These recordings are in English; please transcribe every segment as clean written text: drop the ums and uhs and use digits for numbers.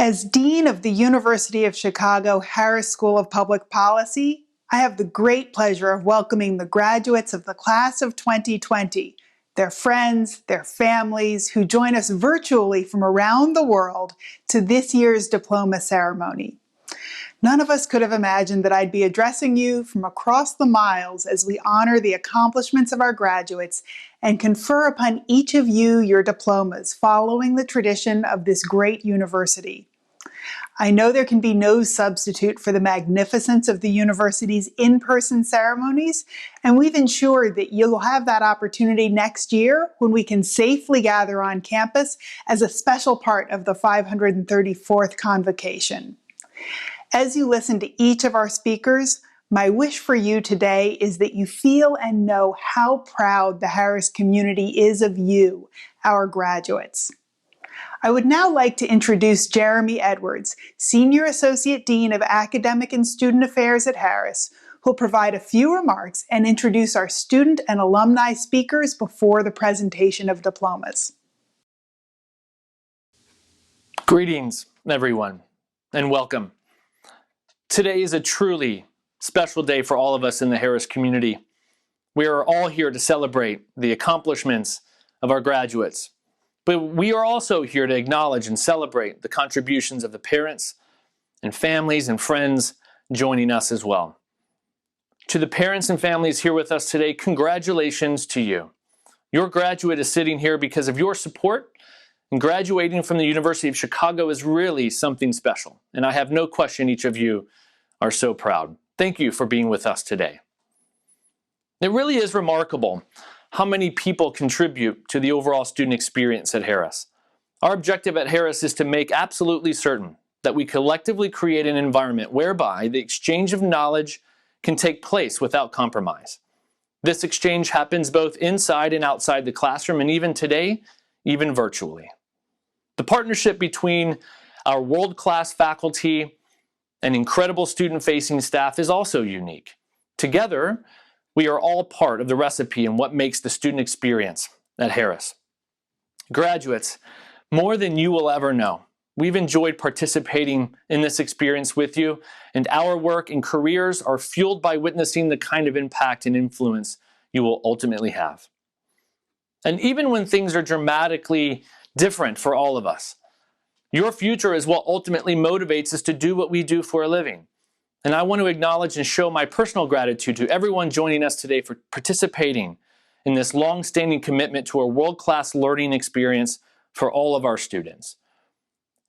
As Dean of the University of Chicago Harris School of Public Policy, I have the great pleasure of welcoming the graduates of the class of 2020, their friends, their families, who join us virtually from around the world to this year's diploma ceremony. None of us could have imagined that I'd be addressing you from across the miles as we honor the accomplishments of our graduates and confer upon each of you your diplomas following the tradition of this great university. I know there can be no substitute for the magnificence of the university's in-person ceremonies, and we've ensured that you'll have that opportunity next year when we can safely gather on campus as a special part of the 534th Convocation. As you listen to each of our speakers, my wish for you today is that you feel and know how proud the Harris community is of you, our graduates. I would now like to introduce Jeremy Edwards, Senior Associate Dean of Academic and Student Affairs at Harris, who'll provide a few remarks and introduce our student and alumni speakers before the presentation of diplomas. Greetings, everyone, and welcome. Today is a truly special day for all of us in the Harris community. We are all here to celebrate the accomplishments of our graduates. But we are also here to acknowledge and celebrate the contributions of the parents and families and friends joining us as well. To the parents and families here with us today, congratulations to you. Your graduate is sitting here because of your support, and graduating from the University of Chicago is really something special. And I have no question each of you are so proud. Thank you for being with us today. It really is remarkable how many people contribute to the overall student experience at Harris. Our objective at Harris is to make absolutely certain that we collectively create an environment whereby the exchange of knowledge can take place without compromise. This exchange happens both inside and outside the classroom, and even today, even virtually. The partnership between our world-class faculty and incredible student-facing staff is also unique. Together, we are all part of the recipe and what makes the student experience at Harris. Graduates, more than you will ever know, we've enjoyed participating in this experience with you, and our work and careers are fueled by witnessing the kind of impact and influence you will ultimately have. And even when things are dramatically different for all of us, your future is what ultimately motivates us to do what we do for a living. And I want to acknowledge and show my personal gratitude to everyone joining us today for participating in this long-standing commitment to a world-class learning experience for all of our students.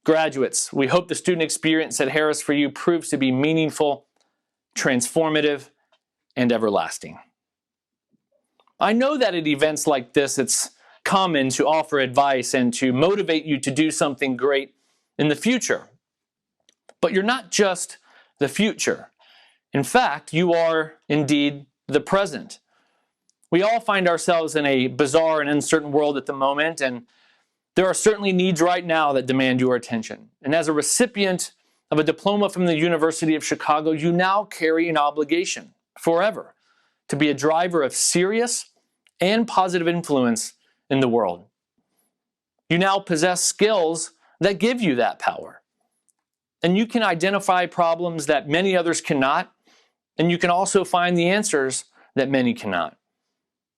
Graduates, we hope the student experience at Harris for you proves to be meaningful, transformative, and everlasting. I know that at events like this, it's common to offer advice and to motivate you to do something great in the future. But you're not just the future. In fact, you are indeed the present. We all find ourselves in a bizarre and uncertain world at the moment, and there are certainly needs right now that demand your attention. And as a recipient of a diploma from the University of Chicago, you now carry an obligation forever to be a driver of serious and positive influence in the world. You now possess skills that give you that power. And you can identify problems that many others cannot, and you can also find the answers that many cannot.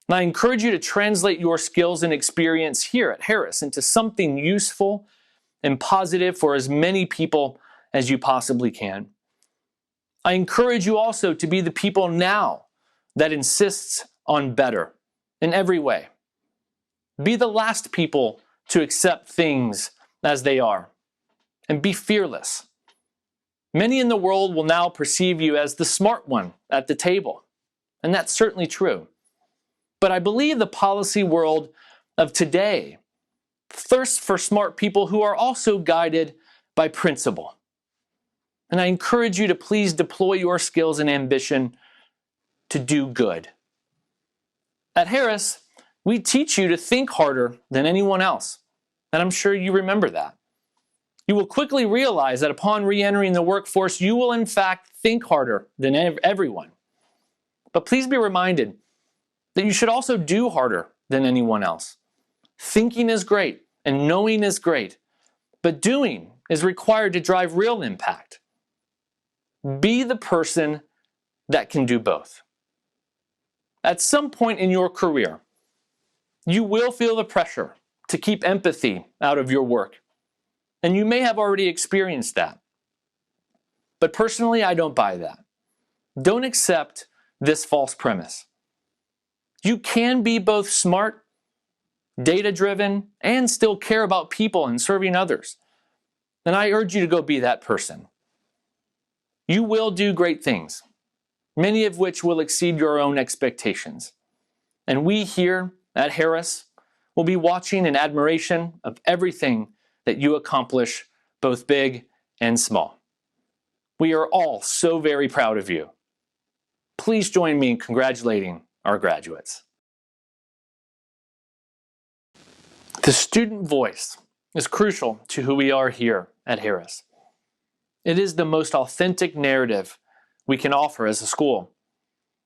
And I encourage you to translate your skills and experience here at Harris into something useful and positive for as many people as you possibly can. I encourage you also to be the people now that insists on better in every way. Be the last people to accept things as they are, and be fearless. Many in the world will now perceive you as the smart one at the table, and that's certainly true. But I believe the policy world of today thirsts for smart people who are also guided by principle. And I encourage you to please deploy your skills and ambition to do good. At Harris, we teach you to think harder than anyone else, and I'm sure you remember that. You will quickly realize that upon re-entering the workforce, you will in fact think harder than everyone. But please be reminded that you should also do harder than anyone else. Thinking is great, and knowing is great, but doing is required to drive real impact. Be the person that can do both. At some point in your career, you will feel the pressure to keep empathy out of your work, and you may have already experienced that. But personally, I don't buy that. Don't accept this false premise. You can be both smart, data-driven, and still care about people and serving others. And I urge you to go be that person. You will do great things, many of which will exceed your own expectations. And we here at Harris will be watching in admiration of everything that you accomplish, both big and small. We are all so very proud of you. Please join me in congratulating our graduates. The student voice is crucial to who we are here at Harris. It is the most authentic narrative we can offer as a school.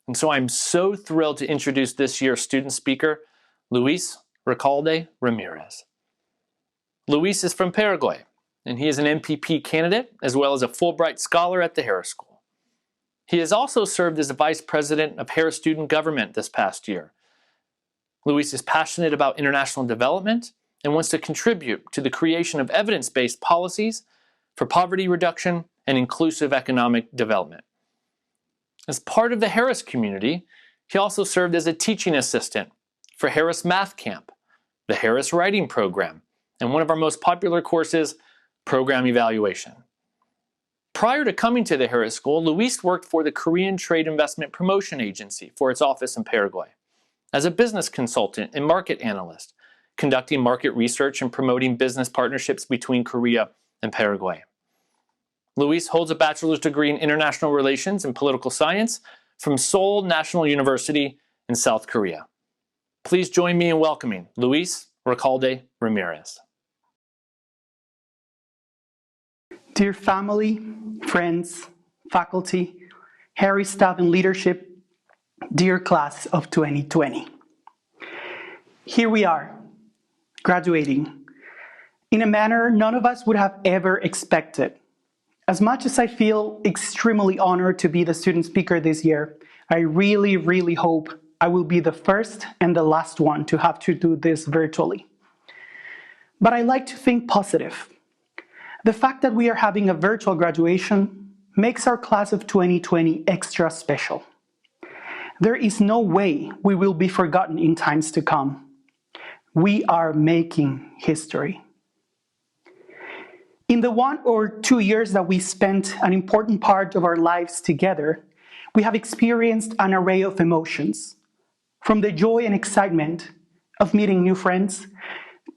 And so I'm so thrilled to introduce this year's student speaker, Luis Recalde Ramirez. Luis is from Paraguay, and he is an MPP candidate as well as a Fulbright scholar at the Harris School. He has also served as the Vice President of Harris Student Government this past year. Luis is passionate about international development and wants to contribute to the creation of evidence-based policies for poverty reduction and inclusive economic development. As part of the Harris community, he also served as a teaching assistant for Harris Math Camp, the Harris Writing Program, and one of our most popular courses, Program Evaluation. Prior to coming to the Harris School, Luis worked for the Korean Trade Investment Promotion Agency for its office in Paraguay as a business consultant and market analyst, conducting market research and promoting business partnerships between Korea and Paraguay. Luis holds a bachelor's degree in international relations and political science from Seoul National University in South Korea. Please join me in welcoming Luis Recalde Ramirez. Dear family, friends, faculty, Harris staff and leadership, dear class of 2020. Here we are, graduating, in a manner none of us would have ever expected. As much as I feel extremely honored to be the student speaker this year, I really hope I will be the first and the last one to have to do this virtually. But I like to think positive. The fact that we are having a virtual graduation makes our class of 2020 extra special. There is no way we will be forgotten in times to come. We are making history. In the 1 or 2 years that we spent an important part of our lives together, we have experienced an array of emotions, from the joy and excitement of meeting new friends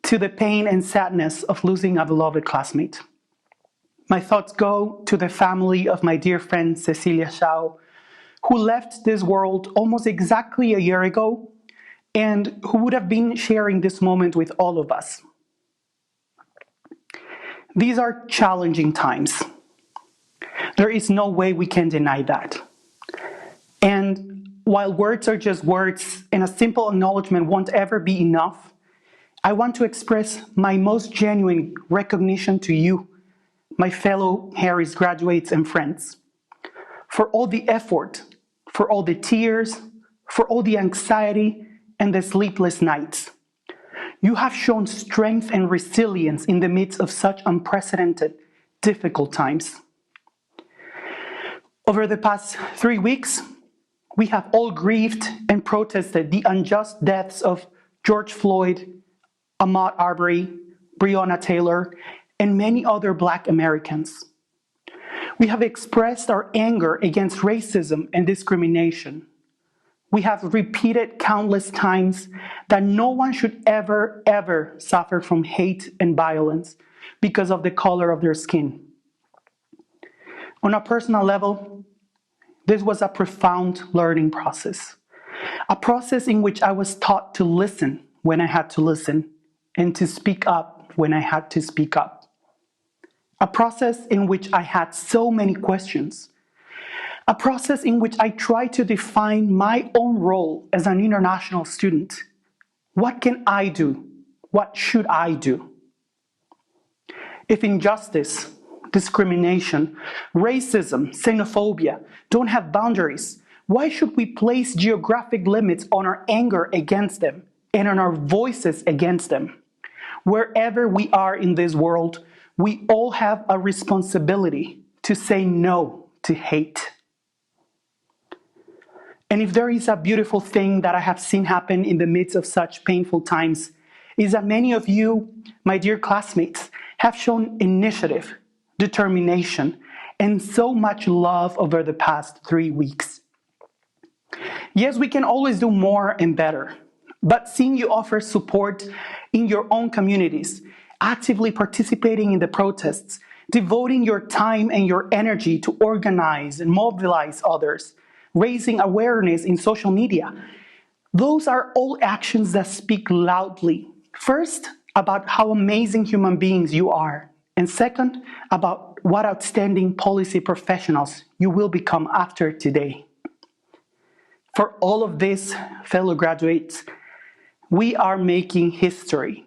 to the pain and sadness of losing a beloved classmate. My thoughts go to the family of my dear friend Cecilia Shao, who left this world almost exactly a year ago and who would have been sharing this moment with all of us. These are challenging times. There is no way we can deny that. And while words are just words and a simple acknowledgement won't ever be enough, I want to express my most genuine recognition to you, my fellow Harris graduates and friends, for all the effort, for all the tears, for all the anxiety and the sleepless nights. You have shown strength and resilience in the midst of such unprecedented, difficult times. Over the past 3 weeks, we have all grieved and protested the unjust deaths of George Floyd, Ahmaud Arbery, Breonna Taylor, and many other Black Americans. We have expressed our anger against racism and discrimination. We have repeated countless times that no one should ever suffer from hate and violence because of the color of their skin. On a personal level, this was a profound learning process, a process in which I was taught to listen when I had to listen and to speak up when I had to speak up. A process in which I had so many questions. A process in which I tried to define my own role as an international student. What can I do? What should I do? If injustice, discrimination, racism, xenophobia don't have boundaries, why should we place geographic limits on our anger against them and on our voices against them? Wherever we are in this world, we all have a responsibility to say no to hate. And if there is a beautiful thing that I have seen happen in the midst of such painful times, is that many of you, my dear classmates, have shown initiative, determination, and so much love over the past 3 weeks. Yes, we can always do more and better, but seeing you offer support in your own communities, actively participating in the protests, devoting your time and your energy to organize and mobilize others, raising awareness in social media, those are all actions that speak loudly. First, about how amazing human beings you are, and second, about what outstanding policy professionals you will become after today. For all of this, fellow graduates, we are making history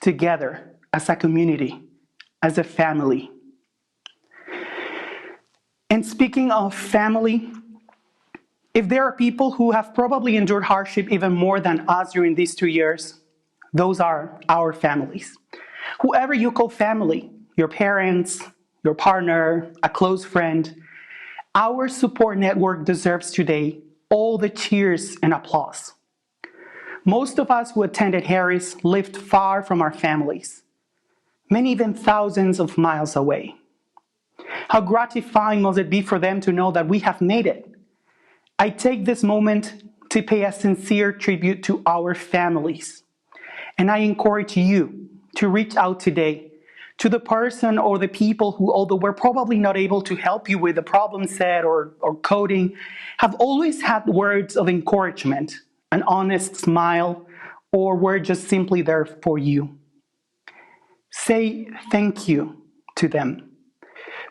together as a community, as a family. And speaking of family, if there are people who have probably endured hardship even more than us during these 2 years, those are our families. Whoever you call family, your parents, your partner, a close friend, our support network deserves today all the cheers and applause. Most of us who attended Harris lived far from our families, many even thousands of miles away. How gratifying must it be for them to know that we have made it? I take this moment to pay a sincere tribute to our families. And I encourage you to reach out today to the person or the people who, although we're probably not able to help you with the problem set or coding, have always had words of encouragement, an honest smile, or we're just simply there for you. Say thank you to them.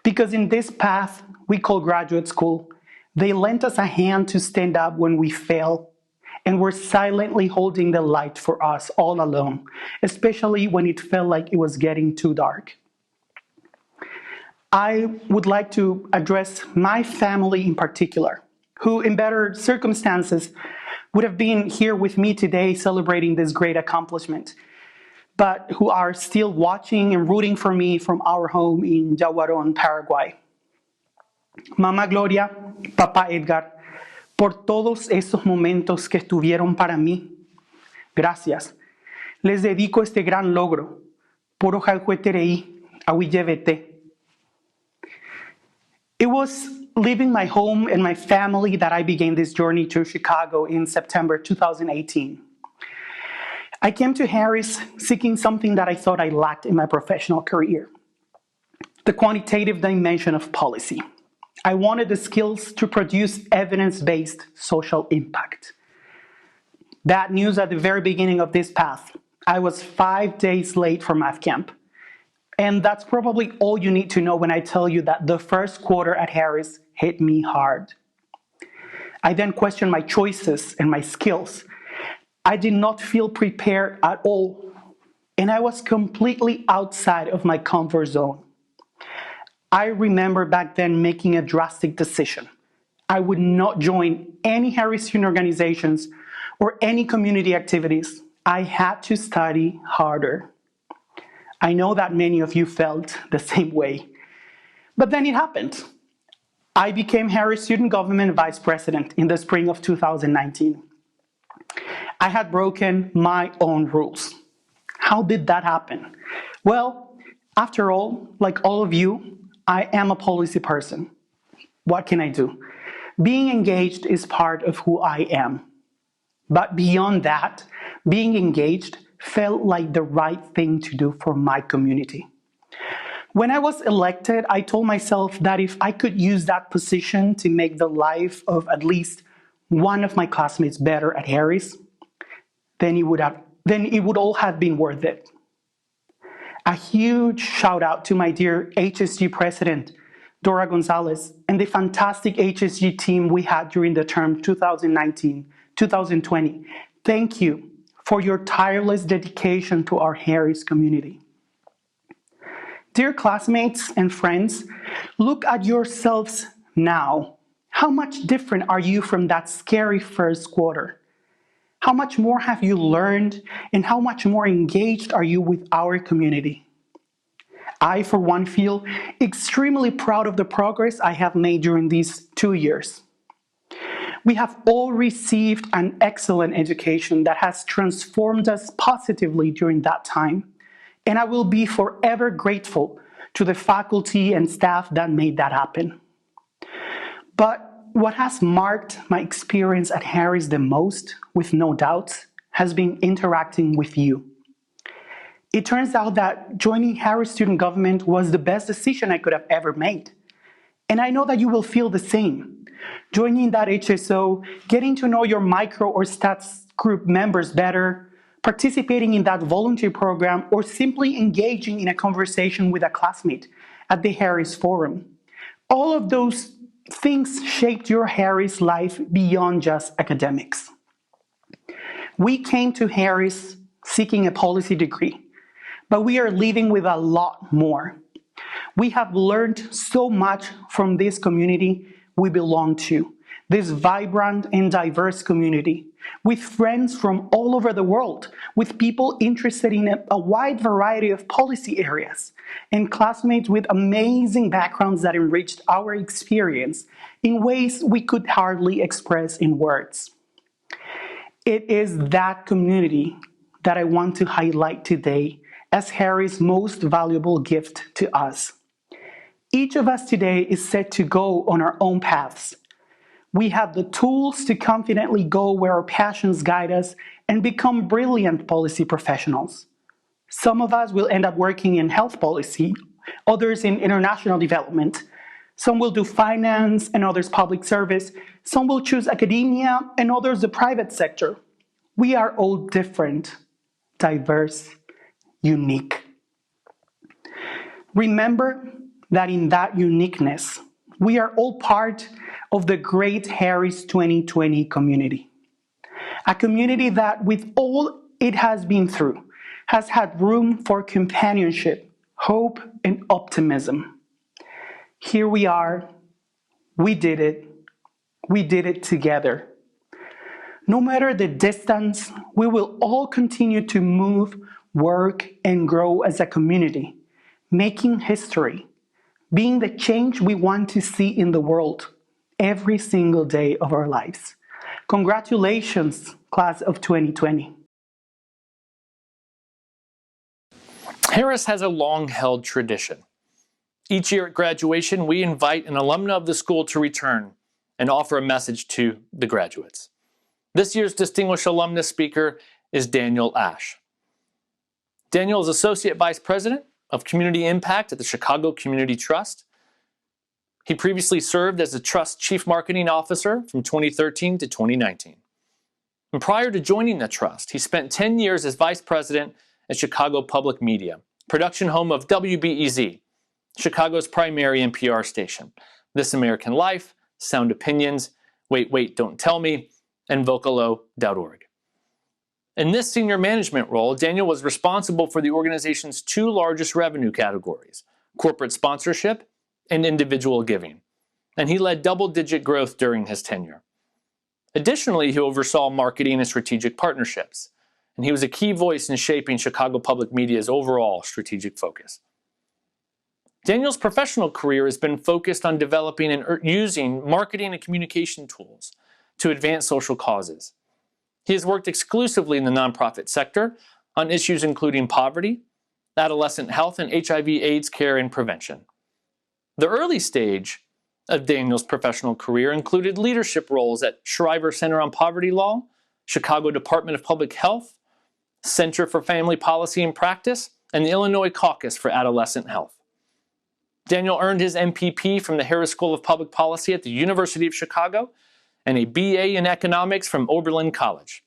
Because in this path we call graduate school, they lent us a hand to stand up when we fail, and were silently holding the light for us all alone, especially when it felt like it was getting too dark. I would like to address my family in particular, who in better circumstances would have been here with me today celebrating this great accomplishment, but who are still watching and rooting for me from our home in Yaguarón, Paraguay. Mamá Gloria, Papá Edgar, por todos esos momentos que estuvieron para mí, gracias. Les dedico este gran logro. Por ojalhueterei, awillevete. It was leaving my home and my family that I began this journey to Chicago in September 2018. I came to Harris seeking something that I thought I lacked in my professional career: the quantitative dimension of policy. I wanted the skills to produce evidence-based social impact. Bad news at the very beginning of this path. I was 5 days late for math camp. And that's probably all you need to know when I tell you that the first quarter at Harris hit me hard. I then questioned my choices and my skills. I did not feel prepared at all. And I was completely outside of my comfort zone. I remember back then making a drastic decision. I would not join any Harris student organizations or any community activities. I had to study harder. I know that many of you felt the same way. But then it happened. I became Harris Student Government Vice President in the spring of 2019. I had broken my own rules. How did that happen? Well, after all, like all of you, I am a policy person. What can I do? Being engaged is part of who I am. But beyond that, being engaged felt like the right thing to do for my community. When I was elected, I told myself that if I could use that position to make the life of at least one of my classmates better at Harris, then it would all have been worth it. A huge shout out to my dear HSG President, Dora Gonzalez, and the fantastic HSG team we had during the term 2019-2020. Thank you for your tireless dedication to our Harris community. Dear classmates and friends, look at yourselves now. How much different are you from that scary first quarter? How much more have you learned, and how much more engaged are you with our community? I, for one, feel extremely proud of the progress I have made during these 2 years. We have all received an excellent education that has transformed us positively during that time, and I will be forever grateful to the faculty and staff that made that happen. But what has marked my experience at Harris the most, with no doubt, has been interacting with you. It turns out that joining Harris Student Government was the best decision I could have ever made. And I know that you will feel the same. Joining that HSO, getting to know your micro or stats group members better, participating in that volunteer program, or simply engaging in a conversation with a classmate at the Harris Forum. All of those things shaped your Harris life beyond just academics. We came to Harris seeking a policy degree, but we are leaving with a lot more. We have learned so much from this community we belong to, this vibrant and diverse community, with friends from all over the world, with people interested in a wide variety of policy areas, and classmates with amazing backgrounds that enriched our experience in ways we could hardly express in words. It is that community that I want to highlight today as Harry's most valuable gift to us. Each of us today is set to go on our own paths. We have the tools to confidently go where our passions guide us and become brilliant policy professionals. Some of us will end up working in health policy, others in international development. Some will do finance and others public service. Some will choose academia and others the private sector. We are all different, diverse, unique. Remember that in that uniqueness, we are all part of the great Harris 2020 community. A community that, with all it has been through, has had room for companionship, hope, and optimism. Here we are. We did it together. No matter the distance, we will all continue to move, work, and grow as a community, making history, being the change we want to see in the world every single day of our lives. Congratulations, class of 2020. Harris has a long-held tradition. Each year at graduation, we invite an alumna of the school to return and offer a message to the graduates. This year's Distinguished Alumnus speaker is Daniel Ash. Daniel is Associate Vice President of Community Impact at the Chicago Community Trust. He previously served as the Trust Chief Marketing Officer from 2013 to 2019. And prior to joining the Trust, he spent 10 years as Vice President at Chicago Public Media, production home of WBEZ, Chicago's primary NPR station, This American Life, Sound Opinions, Wait, Wait, Don't Tell Me, and Vocalo.org. In this senior management role, Daniel was responsible for the organization's two largest revenue categories, corporate sponsorship and individual giving, and he led double-digit growth during his tenure. Additionally, he oversaw marketing and strategic partnerships, and he was a key voice in shaping Chicago Public Media's overall strategic focus. Daniel's professional career has been focused on developing and using marketing and communication tools to advance social causes. He has worked exclusively in the nonprofit sector on issues including poverty, adolescent health, and HIV/AIDS care and prevention. The early stage of Daniel's professional career included leadership roles at Shriver Center on Poverty Law, Chicago Department of Public Health, Center for Family Policy and Practice, and the Illinois Caucus for Adolescent Health. Daniel earned his MPP from the Harris School of Public Policy at the University of Chicago and a BA in Economics from Oberlin College.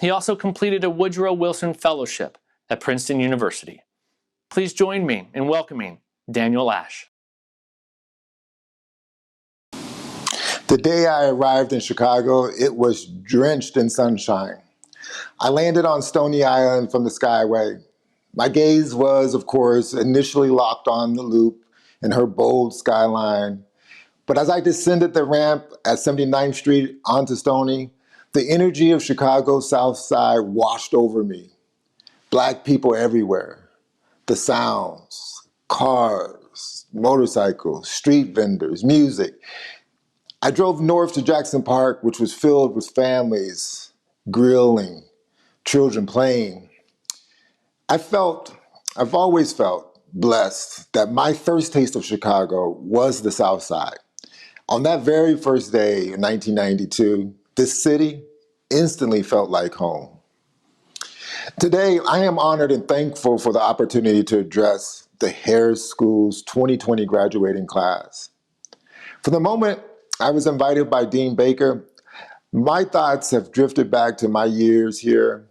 He also completed a Woodrow Wilson Fellowship at Princeton University. Please join me in welcoming Daniel Ash. The day I arrived in Chicago, it was drenched in sunshine. I landed on Stony Island from the Skyway. My gaze was, of course, initially locked on the Loop and her bold skyline. But as I descended the ramp at 79th Street onto Stony, the energy of Chicago's South Side washed over me. Black people everywhere. The sounds, cars, motorcycles, street vendors, music. I drove north to Jackson Park, which was filled with families, grilling, children playing. I've always felt blessed that my first taste of Chicago was the South Side. On that very first day in 1992, this city instantly felt like home. Today, I am honored and thankful for the opportunity to address the Harris School's 2020 graduating class. For the moment I was invited by Dean Baicker, my thoughts have drifted back to my years here.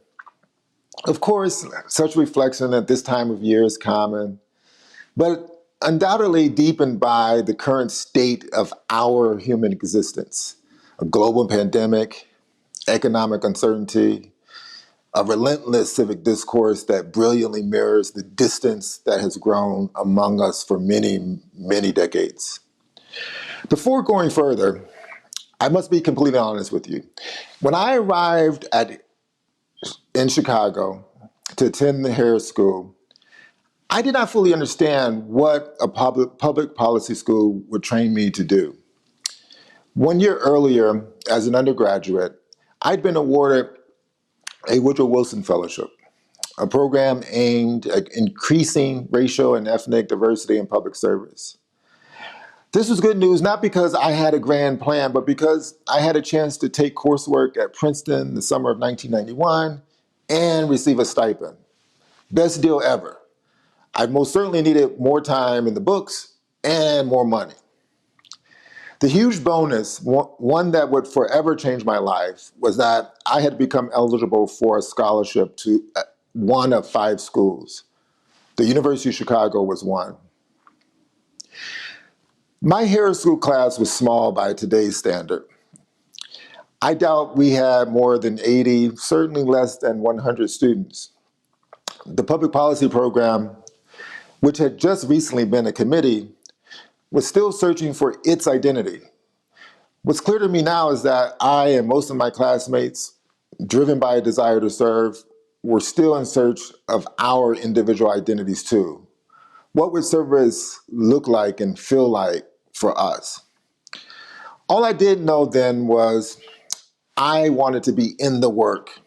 Of course, such reflection at this time of year is common, but undoubtedly deepened by the current state of our human existence, a global pandemic, economic uncertainty, a relentless civic discourse that brilliantly mirrors the distance that has grown among us for many, many decades. Before going further, I must be completely honest with you. When I arrived in Chicago to attend the Harris School, I did not fully understand what a public policy school would train me to do. 1 year earlier, as an undergraduate, I'd been awarded a Woodrow Wilson Fellowship, a program aimed at increasing racial and ethnic diversity in public service. This was good news, not because I had a grand plan, but because I had a chance to take coursework at Princeton the summer of 1991 and receive a stipend. Best deal ever. I most certainly needed more time in the books and more money. The huge bonus, one that would forever change my life, was that I had become eligible for a scholarship to one of 5 schools. The University of Chicago was one. My Harris School class was small by today's standard. I doubt we had more than 80, certainly less than 100 students. The public policy program, which had just recently been a committee, was still searching for its identity. What's clear to me now is that I and most of my classmates, driven by a desire to serve, were still in search of our individual identities too. What would service look like and feel like for us? All I did know then was I wanted to be in the work,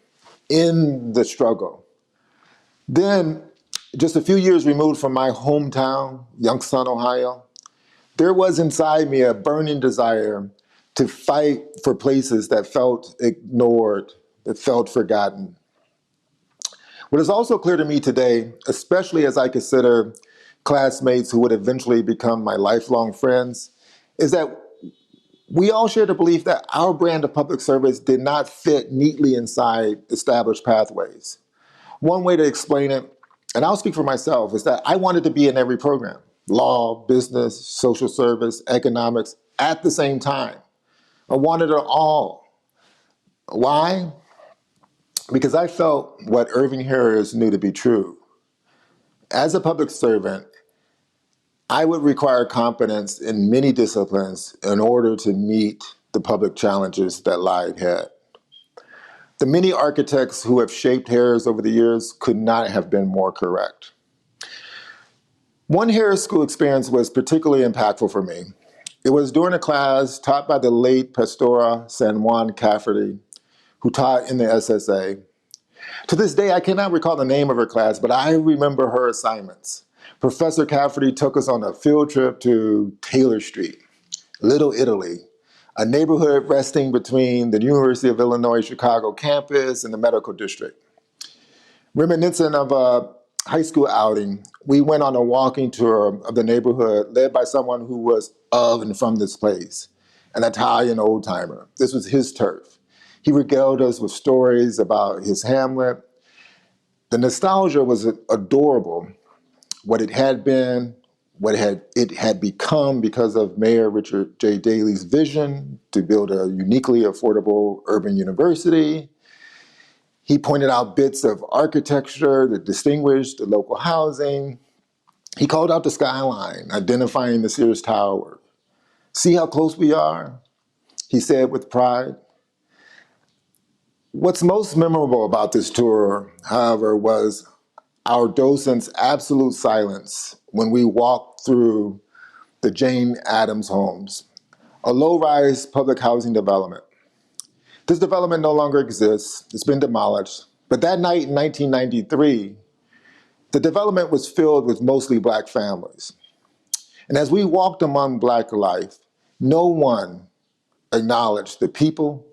in the struggle. Then, just a few years removed from my hometown, Youngstown, Ohio, there was inside me a burning desire to fight for places that felt ignored, that felt forgotten. What is also clear to me today, especially as I consider classmates who would eventually become my lifelong friends, is that we all share the belief that our brand of public service did not fit neatly inside established pathways. One way to explain it, and I'll speak for myself, is that I wanted to be in every program: law, business, social service, economics, at the same time. I wanted it all. Why? Because I felt what Irving Harris knew to be true. As a public servant, I would require competence in many disciplines in order to meet the public challenges that lie ahead. The many architects who have shaped Harris over the years could not have been more correct. One Harris School experience was particularly impactful for me. It was during a class taught by the late Pastora San Juan Cafferty, who taught in the SSA. To this day, I cannot recall the name of her class, but I remember her assignments. Professor Cafferty took us on a field trip to Taylor Street, Little Italy, a neighborhood resting between the University of Illinois Chicago campus and the medical district. Reminiscent of a high school outing, we went on a walking tour of the neighborhood led by someone who was of and from this place, an Italian old-timer. This was his turf. He regaled us with stories about his hamlet. The nostalgia was adorable. What it had been, it had become because of Mayor Richard J. Daley's vision to build a uniquely affordable urban university. He pointed out bits of architecture, the distinguished, the local housing. He called out the skyline, identifying the Sears Tower. See how close we are, he said with pride. What's most memorable about this tour, however, was our docents' absolute silence when we walked through the Jane Addams homes, a low-rise public housing development. This development no longer exists. It's been demolished. But that night in 1993, the development was filled with mostly Black families. And as we walked among Black life, no one acknowledged the people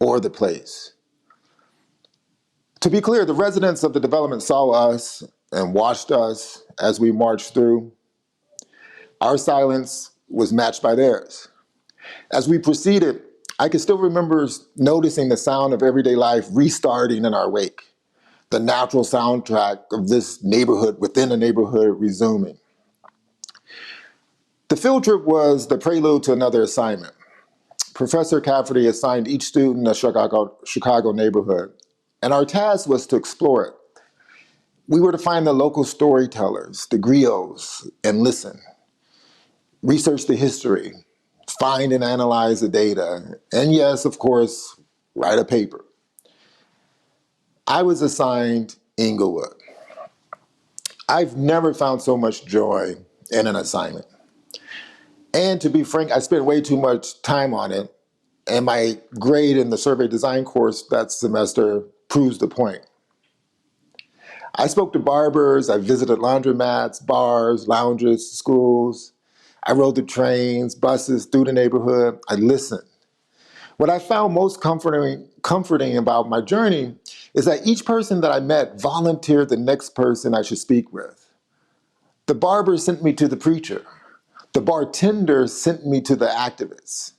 or the place. To be clear, the residents of the development saw us and watched us as we marched through. Our silence was matched by theirs. As we proceeded, I can still remember noticing the sound of everyday life restarting in our wake, the natural soundtrack of this neighborhood within a neighborhood resuming. The field trip was the prelude to another assignment. Professor Katherine assigned each student a Chicago neighborhood, and our task was to explore it. We were to find the local storytellers, the griots, and listen, research the history, find and analyze the data, and yes, of course, write a paper. I was assigned Inglewood. I've never found so much joy in an assignment. And to be frank, I spent way too much time on it, and my grade in the survey design course that semester proves the point. I spoke to barbers, I visited laundromats, bars, lounges, schools. I rode the trains, buses through the neighborhood. I listened. What I found most comforting about my journey is that each person that I met volunteered the next person I should speak with. The barber sent me to the preacher. The bartender sent me to the activists.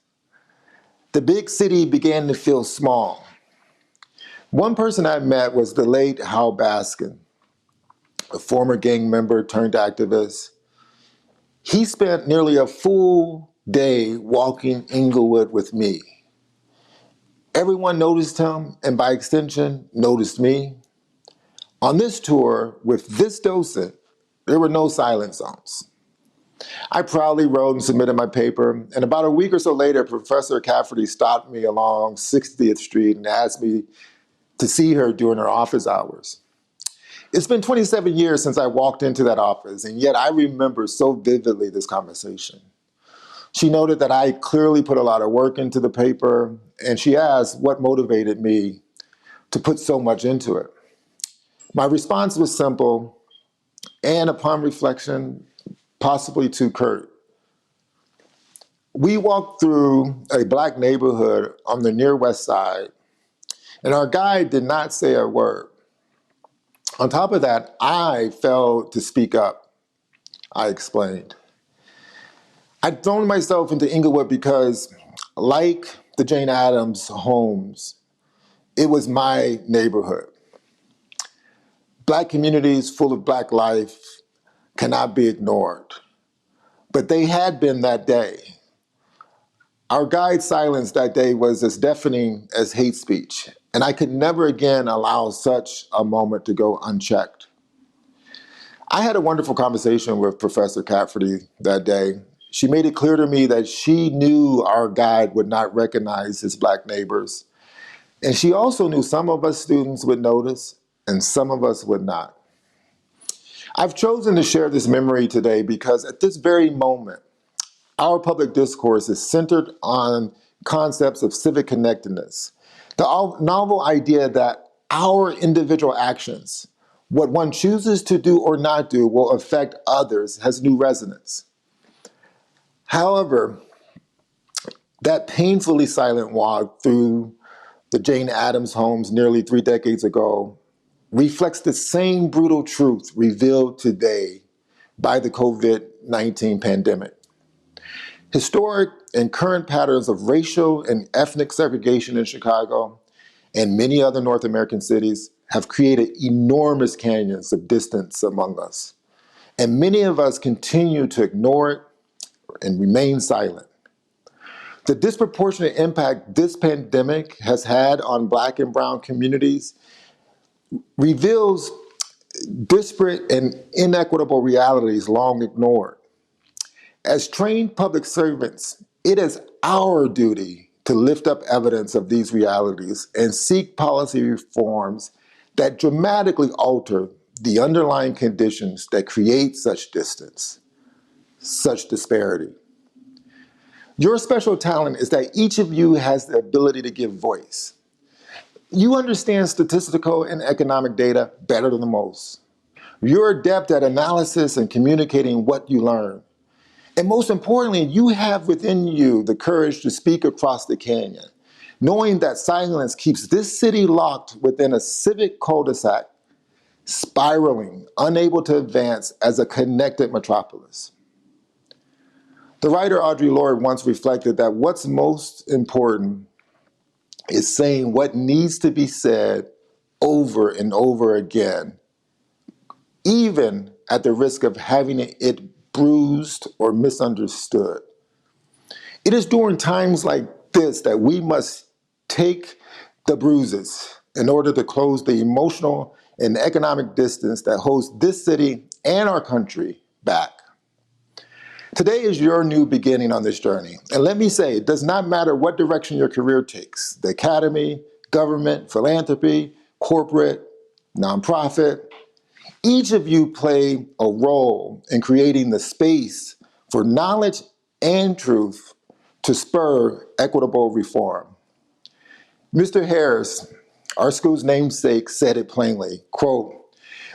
The big city began to feel small. One person I met was the late Hal Baskin, a former gang member turned activist. He spent nearly a full day walking Inglewood with me. Everyone noticed him, and by extension, noticed me. On this tour, with this docent, there were no silent zones. I proudly wrote and submitted my paper, and about a week or so later, Professor Cafferty stopped me along 60th Street and asked me to see her during her office hours. It's been 27 years since I walked into that office, and yet I remember so vividly this conversation. She noted that I clearly put a lot of work into the paper, and she asked what motivated me to put so much into it. My response was simple, and upon reflection, possibly too curt. We walked through a Black neighborhood on the near West Side, and our guide did not say a word. On top of that, I failed to speak up, I explained. I'd thrown myself into Inglewood because, like the Jane Addams homes, it was my neighborhood. Black communities full of Black life cannot be ignored, but they had been that day. Our guide's silence that day was as deafening as hate speech, and I could never again allow such a moment to go unchecked. I had a wonderful conversation with Professor Cafferty that day. She made it clear to me that she knew our guide would not recognize his Black neighbors, and she also knew some of us students would notice and some of us would not. I've chosen to share this memory today because at this very moment, our public discourse is centered on concepts of civic connectedness, the novel idea that our individual actions, what one chooses to do or not do, will affect others, has new resonance. However, that painfully silent walk through the Jane Addams homes nearly 3 decades ago reflects the same brutal truth revealed today by the COVID-19 pandemic. Historic and current patterns of racial and ethnic segregation in Chicago and many other North American cities have created enormous canyons of distance among us. And many of us continue to ignore it and remain silent. The disproportionate impact this pandemic has had on Black and Brown communities reveals disparate and inequitable realities long ignored. As trained public servants, it is our duty to lift up evidence of these realities and seek policy reforms that dramatically alter the underlying conditions that create such distance, such disparity. Your special talent is that each of you has the ability to give voice. You understand statistical and economic data better than most. You're adept at analysis and communicating what you learn. And most importantly, you have within you the courage to speak across the canyon, knowing that silence keeps this city locked within a civic cul-de-sac, spiraling, unable to advance as a connected metropolis. The writer Audre Lorde once reflected that what's most important is saying what needs to be said over and over again, even at the risk of having it bruised or misunderstood. It is during times like this that we must take the bruises in order to close the emotional and economic distance that holds this city and our country back. Today is your new beginning on this journey. And let me say, it does not matter what direction your career takes, the academy, government, philanthropy, corporate, nonprofit. Each of you play a role in creating the space for knowledge and truth to spur equitable reform. Mr. Harris, our school's namesake, said it plainly, quote,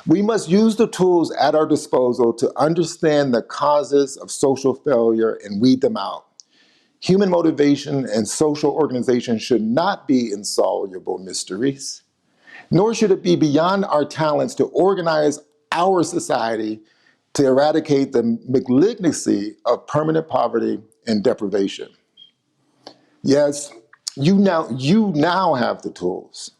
"We must use the tools at our disposal to understand the causes of social failure and weed them out. Human motivation and social organization should not be insoluble mysteries, nor should it be beyond our talents to organize our society to eradicate the malignancy of permanent poverty and deprivation." Yes, you now have the tools.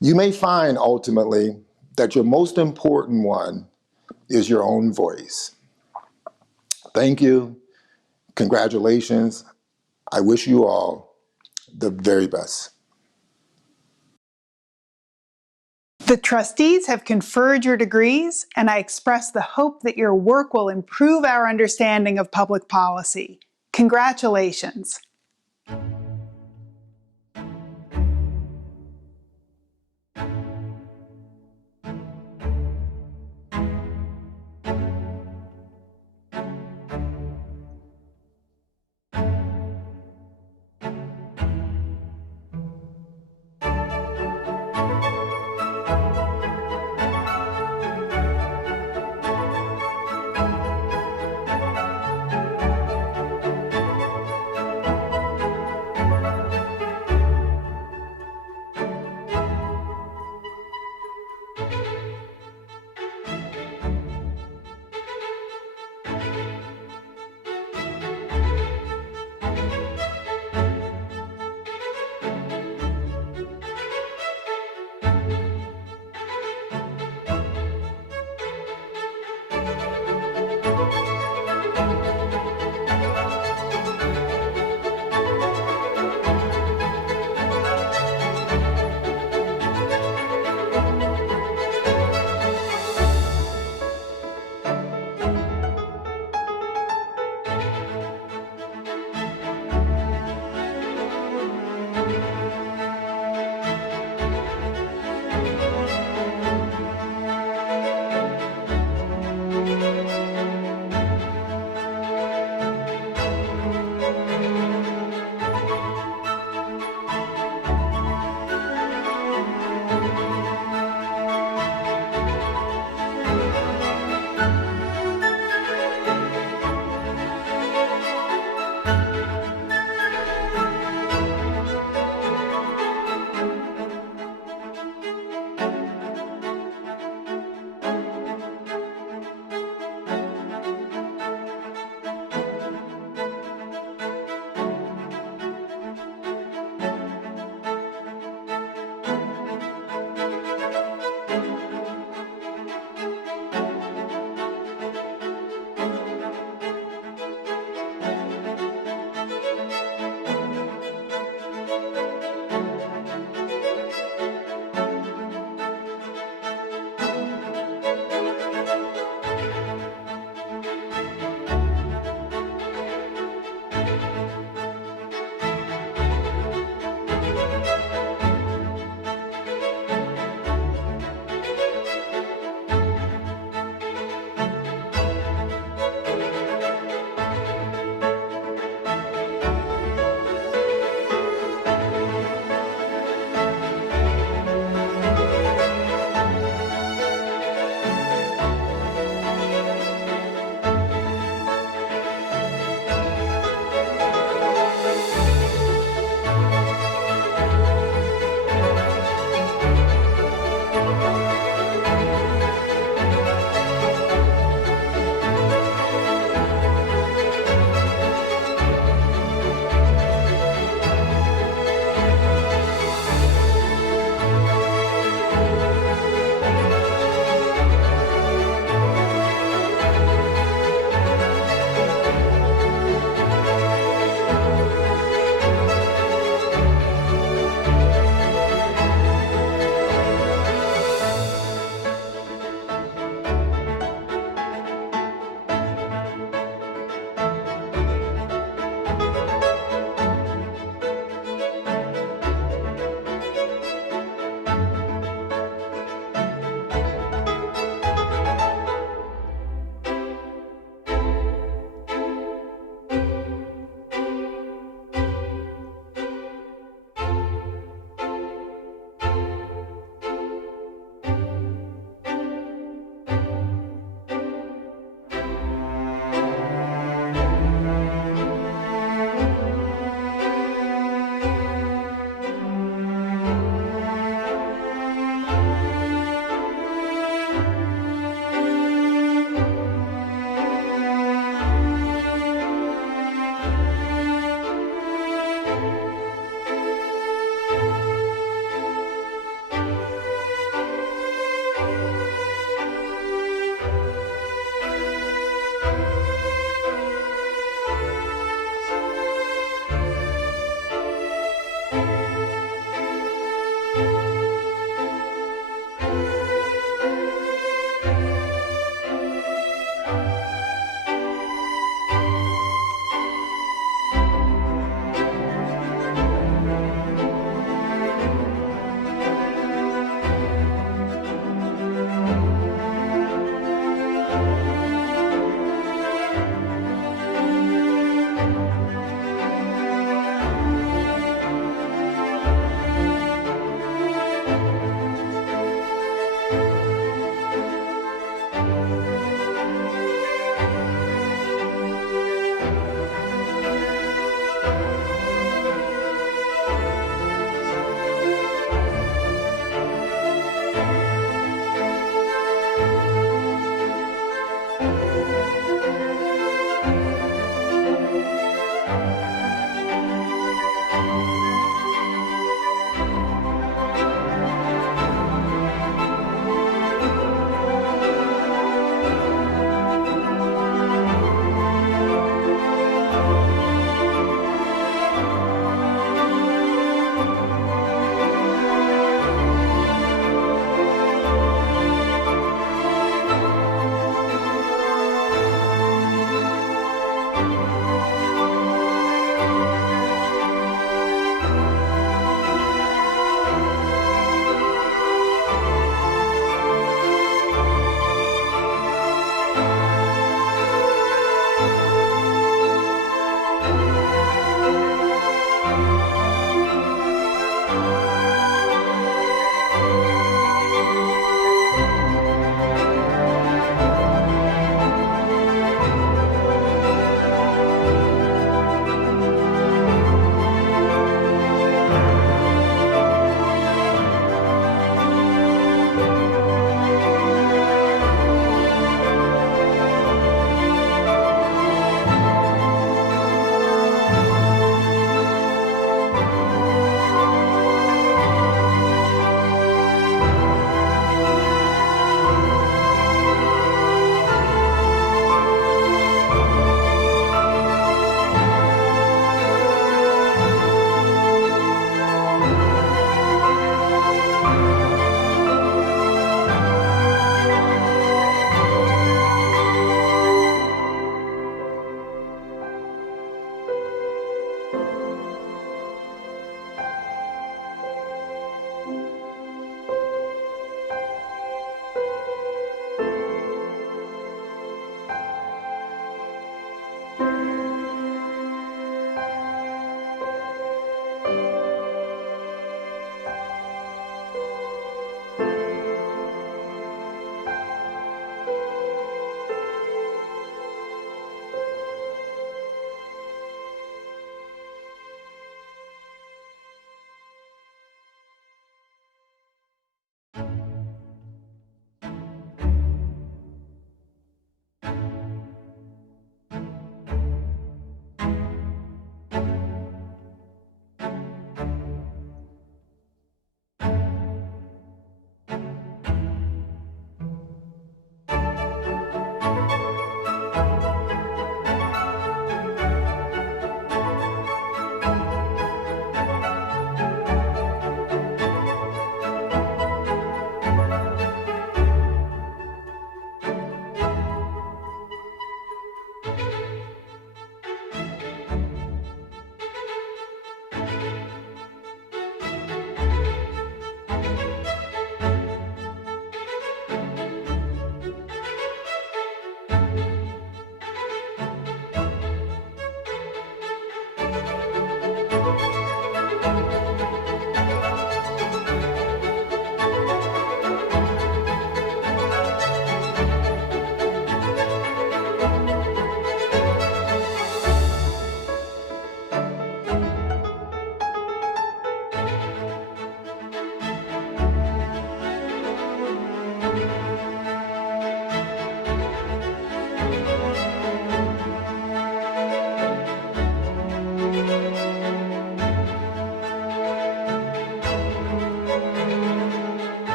You may find ultimately that your most important one is your own voice. Thank you. Congratulations. I wish you all the very best. The trustees have conferred your degrees, and I express the hope that your work will improve our understanding of public policy. Congratulations.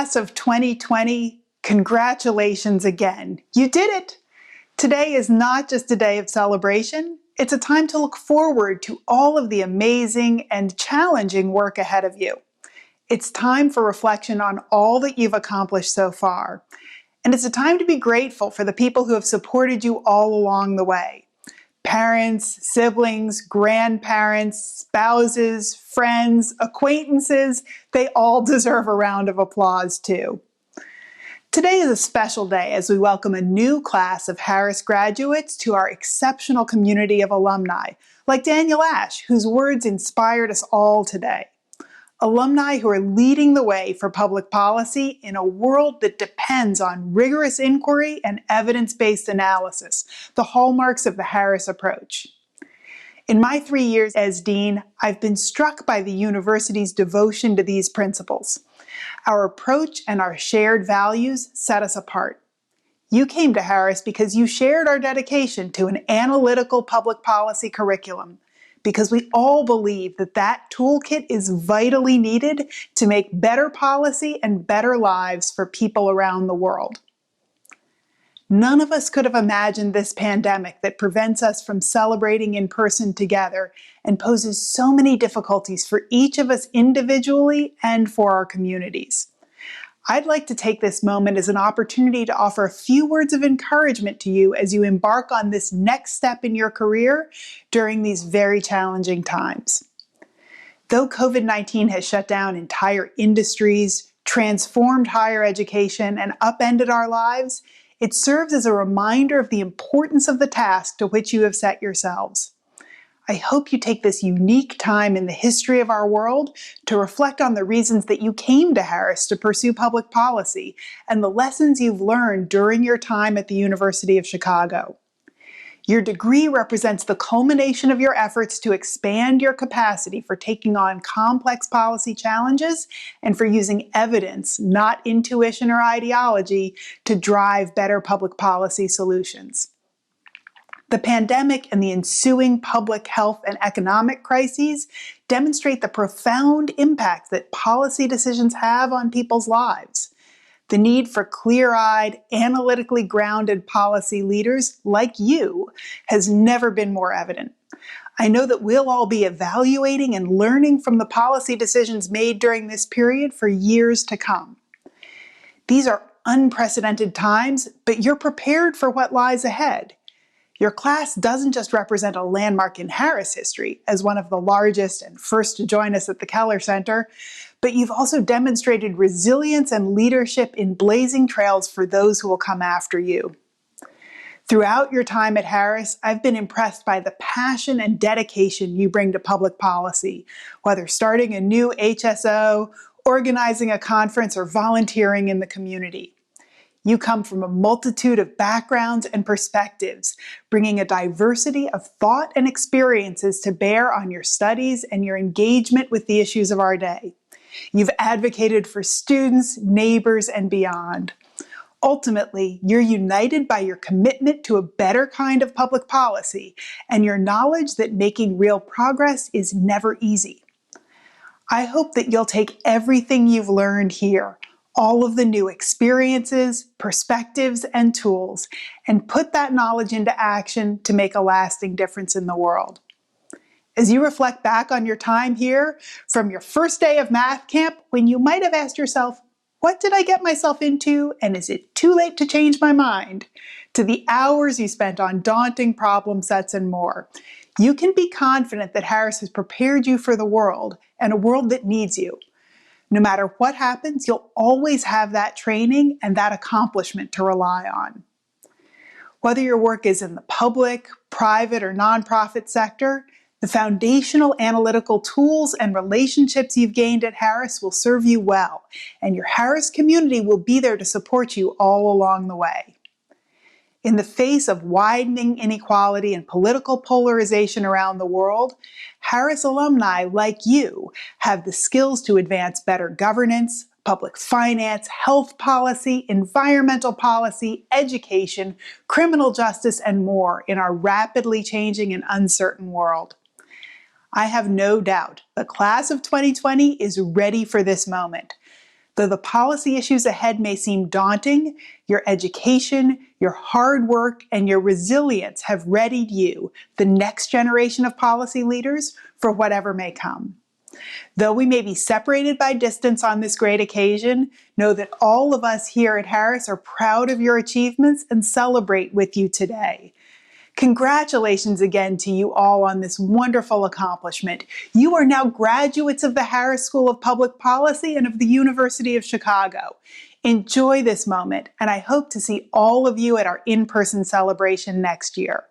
Class of 2020, congratulations again. You did it! Today is not just a day of celebration, it's a time to look forward to all of the amazing and challenging work ahead of you. It's time for reflection on all that you've accomplished so far. And it's a time to be grateful for the people who have supported you all along the way. Parents, siblings, grandparents, spouses, friends, acquaintances, they all deserve a round of applause too. Today is a special day as we welcome a new class of Harris graduates to our exceptional community of alumni, like Daniel Ash, whose words inspired us all today. Alumni who are leading the way for public policy in a world that depends on rigorous inquiry and evidence-based analysis, the hallmarks of the Harris approach. In my 3 years as dean, I've been struck by the university's devotion to these principles. Our approach and our shared values set us apart. You came to Harris because you shared our dedication to an analytical public policy curriculum, because we all believe that that toolkit is vitally needed to make better policy and better lives for people around the world. None of us could have imagined this pandemic that prevents us from celebrating in person together and poses so many difficulties for each of us individually and for our communities. I'd like to take this moment as an opportunity to offer a few words of encouragement to you as you embark on this next step in your career during these very challenging times. Though COVID-19 has shut down entire industries, transformed higher education, and upended our lives, it serves as a reminder of the importance of the task to which you have set yourselves. I hope you take this unique time in the history of our world to reflect on the reasons that you came to Harris to pursue public policy and the lessons you've learned during your time at the University of Chicago. Your degree represents the culmination of your efforts to expand your capacity for taking on complex policy challenges and for using evidence, not intuition or ideology, to drive better public policy solutions. The pandemic and the ensuing public health and economic crises demonstrate the profound impact that policy decisions have on people's lives. The need for clear-eyed, analytically grounded policy leaders like you has never been more evident. I know that we'll all be evaluating and learning from the policy decisions made during this period for years to come. These are unprecedented times, but you're prepared for what lies ahead. Your class doesn't just represent a landmark in Harris history as one of the largest and first to join us at the Keller Center, but you've also demonstrated resilience and leadership in blazing trails for those who will come after you. Throughout your time at Harris, I've been impressed by the passion and dedication you bring to public policy, whether starting a new HSO, organizing a conference, or volunteering in the community. You come from a multitude of backgrounds and perspectives, bringing a diversity of thought and experiences to bear on your studies and your engagement with the issues of our day. You've advocated for students, neighbors, and beyond. Ultimately, you're united by your commitment to a better kind of public policy and your knowledge that making real progress is never easy. I hope that you'll take everything you've learned here, all of the new experiences, perspectives, and tools, and put that knowledge into action to make a lasting difference in the world. As you reflect back on your time here, from your first day of math camp, when you might have asked yourself, what did I get myself into, and is it too late to change my mind, to the hours you spent on daunting problem sets and more, you can be confident that Harris has prepared you for the world, and a world that needs you. No matter what happens, you'll always have that training and that accomplishment to rely on. Whether your work is in the public, private, or nonprofit sector, the foundational analytical tools and relationships you've gained at Harris will serve you well, and your Harris community will be there to support you all along the way. In the face of widening inequality and political polarization around the world, Harris alumni like you have the skills to advance better governance, public finance, health policy, environmental policy, education, criminal justice, and more in our rapidly changing and uncertain world. I have no doubt the class of 2020 is ready for this moment. Though the policy issues ahead may seem daunting, your education, your hard work, and your resilience have readied you, the next generation of policy leaders, for whatever may come. Though we may be separated by distance on this great occasion, know that all of us here at Harris are proud of your achievements and celebrate with you today. Congratulations again to you all on this wonderful accomplishment. You are now graduates of the Harris School of Public Policy and of the University of Chicago. Enjoy this moment, and I hope to see all of you at our in-person celebration next year.